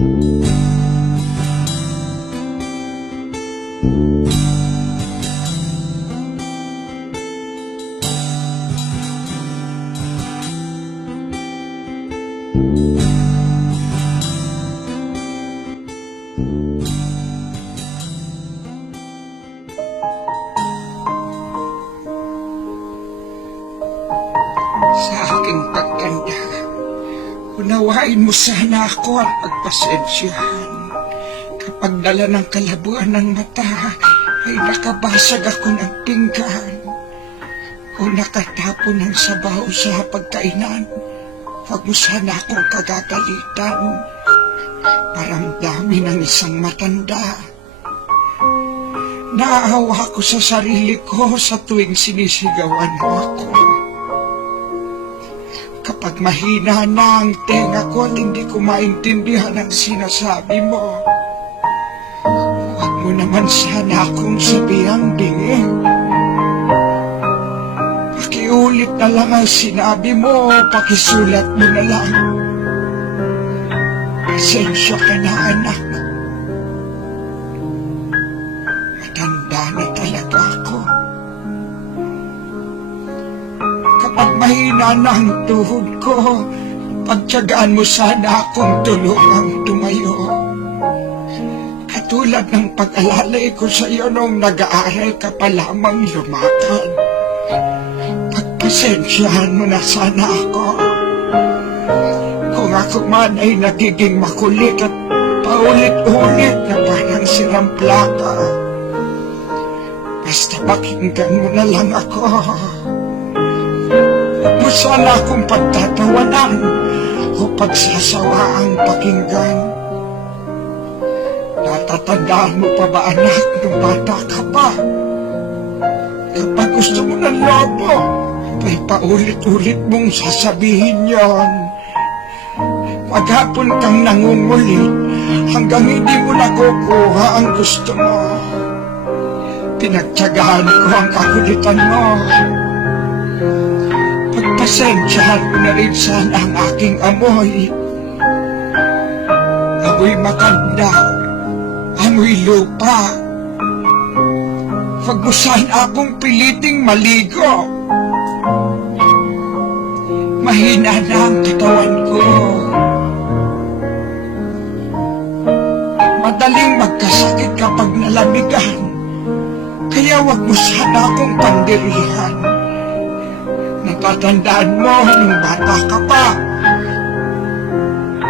Sa aking pagtanda, unawain mo sana ako at pagpasensyahan. Kapag dala ng kalabuan ng mata, ay nakabasag ako ng pinggan o nakatapon ng sabaw sa pagkainan. Huwag mo sana akong kagagalitan. Paramdami ng isang matanda. Naawa ko sa sarili ko sa tuwing sinisigawan mo ako. Kapag mahina na ang tenga ko at hindi ko maintindihan ang sinasabi mo, huwag mo naman sana akong sabihang dingin. Pakiulit na lang ang sinabi mo, pakisulat mo na lang. Pasensya ka na, anak. Matanda na talaga ako. Kapag mahina na ang tuhod ko, pagtiyagaan mo sana akong tulungang tumayo. Katulad ng pag-alalay ko sa iyo nung nag-aaral ka pa lamang lumakad. Pagpasensyahan mo na sana ako. Kung ako man ay nagiging makulit at paulit-ulit na parang silang plaka, basta pakinggan mo na lang ako. Huwag mo sana akong pagtatawanan o pagsasawaang pakinggan. Natatandaan mo pa ba, anak, nung bata ka pa? Kapag gusto mo ng lobo, ay paulit-ulit mong sasabihin yon. Maghapon kang nangungulit hanggang hindi mo nakukuha ang gusto mo. Pinagtyagaan ko ang kakulitan mo. Pagpasensyahan mo na rin sana ang aking amoy. Amoy matanda, amoy lupa. Huwag mo sana akong piliting maligo. Mahina na ang katawan ko. Madaling magkasakit kapag nalamigan. Kaya huwag mo sana akong pandirihan. Natatandaan mo nung bata ka pa.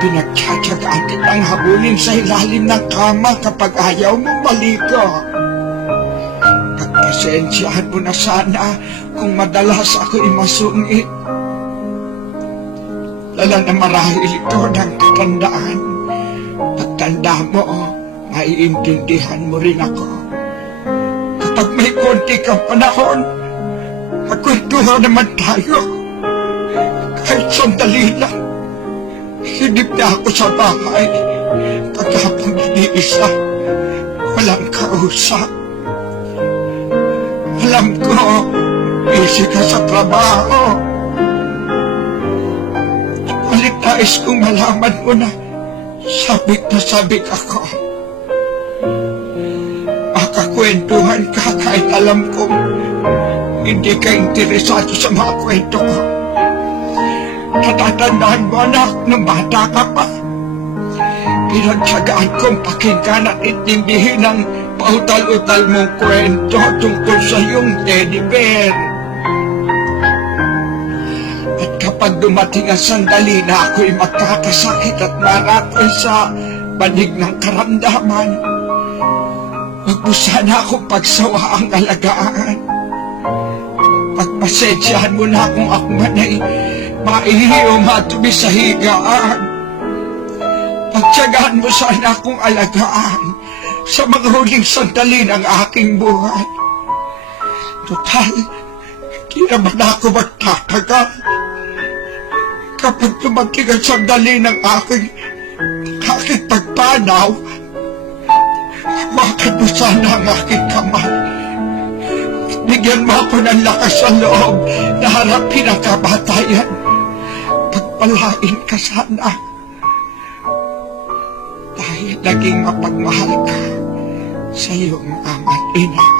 Pinagtsatsagaan kitang habulin sa ilalim ng kama kapag ayaw mong maligo. Pagpasensyahan mo na sana kung madalas ako'y masungit. Lala na marahil ito ng katandaan. Pagtanda mo, maiintindihan mo rin ako. Kapag may konti kang panahon, magkwentuhan naman tayo. Kahit sandali lang, hinip na ako sa bahay. Pagkapang iniisa, walang kausap. Alam ko, busy ka sa trabaho. Balik nais kong malaman mo na sabik na sabik ako. Makakwentuhan ka kahit alam kong hindi ka interesado sa mga kwento ko. Natatandaan mo, anak, nung bata ka pa. Pinagtyagaan kong pakinggan at intindihin ang pautal-utal mong kwento tungkol sa iyong teddy bear. At kapag dumating ang sandali na ako'y magkakasakit at marakoy sa banig ng karamdaman, huwag mo sana akong pagsawaang alagaan. Pagpasensyahan mo na kung ako man ay maihi o matubi sa higaan. Pagtiyagaan mo sana akong alagaan sa mga huling sandali ng aking buhay. Total, di naman ako magtatagal. Kapag dumating ang sandali ng aking pagpanaw, hawakan mo sana ang aking kamay. Bigyan mo ako ng lakas sa loob na harapin ang kamatayan. Pagpalain ka sana. naging mapagmahal ka sa iyong ama't ina.